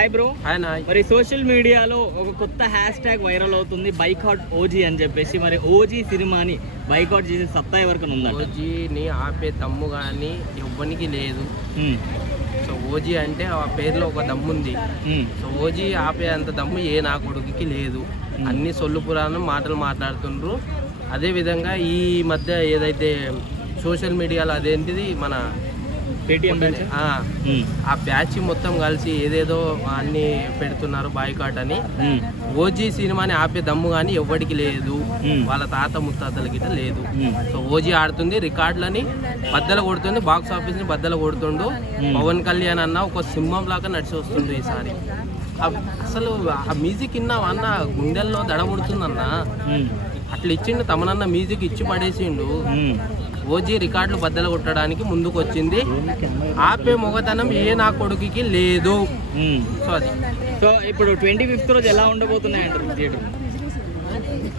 Hi bro hi నాయ్ మరి social మీడియాలో ఒక కొత్త హ్యాష్ ట్యాగ్ వైరల్ అవుతుంది బైకాట్ ఓజీ అని చెప్పేసి. మరి ఓజీ సినిమాని బైకాట్ చేసే సత్తా ఎవరికైనా ఉందంట? ఓజీని ఆపే దమ్ము కానీ ఎవ్వనికి లేదు. సో ఓజీ అంటే ఆ పేరులో ఒక దమ్ము ఉంది సో ఓజీ ఆపే అంత దమ్ము ఏ నా కొడుకుకి లేదు. అన్ని సొల్లు పురాణం మాటలు మాట్లాడుతుండ్రు. అదేవిధంగా ఈ మధ్య ఏదైతే సోషల్ మీడియాలో అదేంటిది? మన ఆ, ఉమ్, ఆ బ్యాచ్ మొత్తం కలిసి ఏదేదో అన్ని పెడుతున్నారు బాయ్కాట్ అని. ఉమ్, ఓజీ సినిమాని ఆపే దమ్ము కానీ ఎవ్వడికి లేదు. ఉమ్, వాళ్ళ తాత ముత్తాతల గిట్ట లేదు. సో ఓజీ ఆడుతుంది రికార్డులని బద్దలు కొడుతుంది బాక్స్ ఆఫీస్ని బద్దలు కొడుతుండు. Hmm. పవన్ కళ్యాణ్ అన్న ఒక సింహం లాగా నడిచి వస్తుండు ఈసారి. అసలు ఆ మ్యూజిక్ విన్నావు అన్న? గుండెల్లో దడముడుతుందన్న అట్లా ఇచ్చిండు తమనన్న మ్యూజిక్ ఇచ్చి పడేసిండు. ఓజీ రికార్డులు బద్దలు కొట్టడానికి ముందుకు వచ్చింది ఆపే మొగతనం ఏ నా కొడుకుకి లేదు. సో అది. సో ఇప్పుడు ట్వంటీ ఫిఫ్త్ రోజు ఎలా ఉండబోతున్నాయి అంటారు థియేటర్?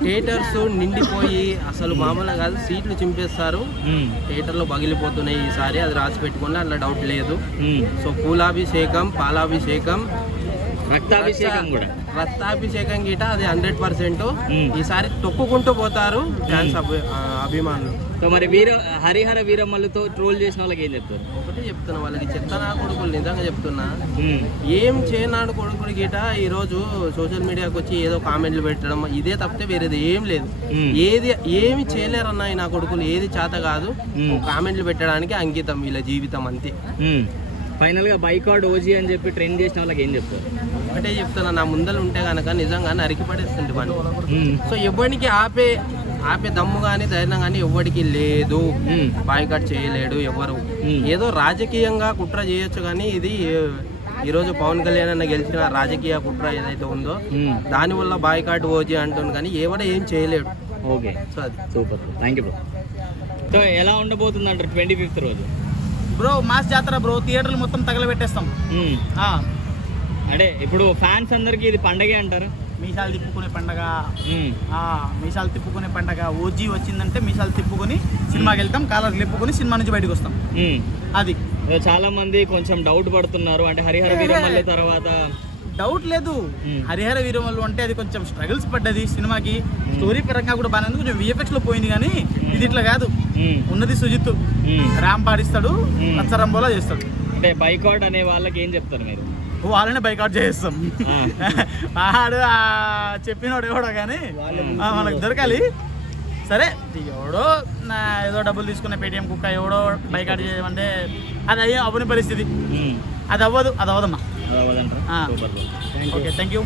థియేటర్స్ నిండిపోయి అసలు మామూలుగా కాదు సీట్లు చింపేస్తారు. థియేటర్లో పగిలిపోతున్నాయి ఈసారి అది రాసి పెట్టుకోండి అందులో డౌట్ లేదు. సో పూలాభిషేకం పాలాభిషేకం రక్తాభిషేకం కూడా. రక్తాభిషేకం గిట అది హండ్రెడ్ పర్సెంట్. ఈసారి తొక్కుకుంటూ పోతారు ఫ్యాన్స్ ఆ, అభిమానులు. సో మరి వీర హరిహర వీరమ్మలతో ట్రోల్ చేసిన వాళ్ళకి ఏం చెప్తారు? ఒకటే చెప్తున్నా వాళ్ళకి చెప్తానా కొడుకులు నిజంగా చెప్తున్నా. ఏం చేయనాడు కొడుకుడు గిట ఈరోజు సోషల్ మీడియాకి వచ్చి ఏదో కామెంట్లు పెట్టడం ఇదే తప్పితే వేరేది ఏం లేదు. ఏది ఏమి చేయలేరన్నా ఈ నా కొడుకులు ఏది చేత కాదు. కామెంట్లు పెట్టడానికి అంకితం వీళ్ళ జీవితం అంతే. ఫైనల్గా బైకాట్ ఓజీ అని చెప్పి ట్రెండ్ చేసిన వాళ్ళకి ఏం చెప్తారు? ఒకటే చెప్తున్నా నా ముందర ఉంటే కనుక నిజంగా నరికి పడేస్తుంటే వాడిని ఉమ్, సో ఎవరికి ఆపే ఆపే దమ్ము కానీ ధైర్యం కానీ ఎవరికి లేదు. బాయ్కాట్ చేయలేడు ఎవరు. ఏదో రాజకీయంగా కుట్ర చేయొచ్చు కానీ ఇది ఈరోజు పవన్ కళ్యాణ్ అన్న గెలిచిన రాజకీయ కుట్ర ఏదైతే ఉందో ఉమ్. దానివల్ల బాయ్కాట్ ఓజీ అంటుంది కానీ ఎవడ ఏం చేయలేడు. ఓకే. సో అది. Super. Thank you bro so ఎలా ఉండబోతుంది అంటారు ట్వంటీ ఫిఫ్త్ రోజు? బ్రో మాస్ జాతర బ్రో. థియేటర్లు మొత్తం తగలబెట్టేస్తాం. అంటే ఇప్పుడు ఫ్యాన్స్ అందరికి ఇది పండగే అంటారు. మీసాలు తిప్పుకునే పండగ. మీసాలు తిప్పుకునే పండగ. ఓజీ వచ్చిందంటే మీసాలు తిప్పుకొని సినిమాకి వెళ్తాం కాలర్ తిప్పుకొని సినిమా నుంచి బయటకు వస్తాం. అది. చాలా మంది కొంచెం డౌట్ పడుతున్నారు. అంటే హరిహర వీరమల్లి తర్వాత డౌట్ లేదు. హరిహర వీరమల్లు అంటే అది కొంచెం స్ట్రగుల్స్ పడ్డది సినిమాకి. స్టోరీ పరంగా కూడా బాగానే కొంచెం విఎఫ్ఎక్స్లో పోయింది కానీ ఇది ఇట్లా కాదు. ఉన్నది సుజిత్. రామ్ పాడిస్తాడు మ్మ్. రచ్చరంబోలా చేస్తాడు. అంటే బైకాట్ అనే వాళ్ళకి ఏం చెప్తారు మీరు? వాళ్ళనే బైకౌట్ చేస్తాం ఆ. వాడు ఆ చెప్పినోడు ఎవడో కానీ మనకు దొరకాలి. సరే ఎవడో నా ఏదో డబ్బులు తీసుకున్న పేటిఎం కుక్క ఎవడో బైకాట్ చేయమంటే అది అయ్యే అవ్వని పరిస్థితి. అది అవ్వదు అది అవ్వదమ్మా. Okay thank you.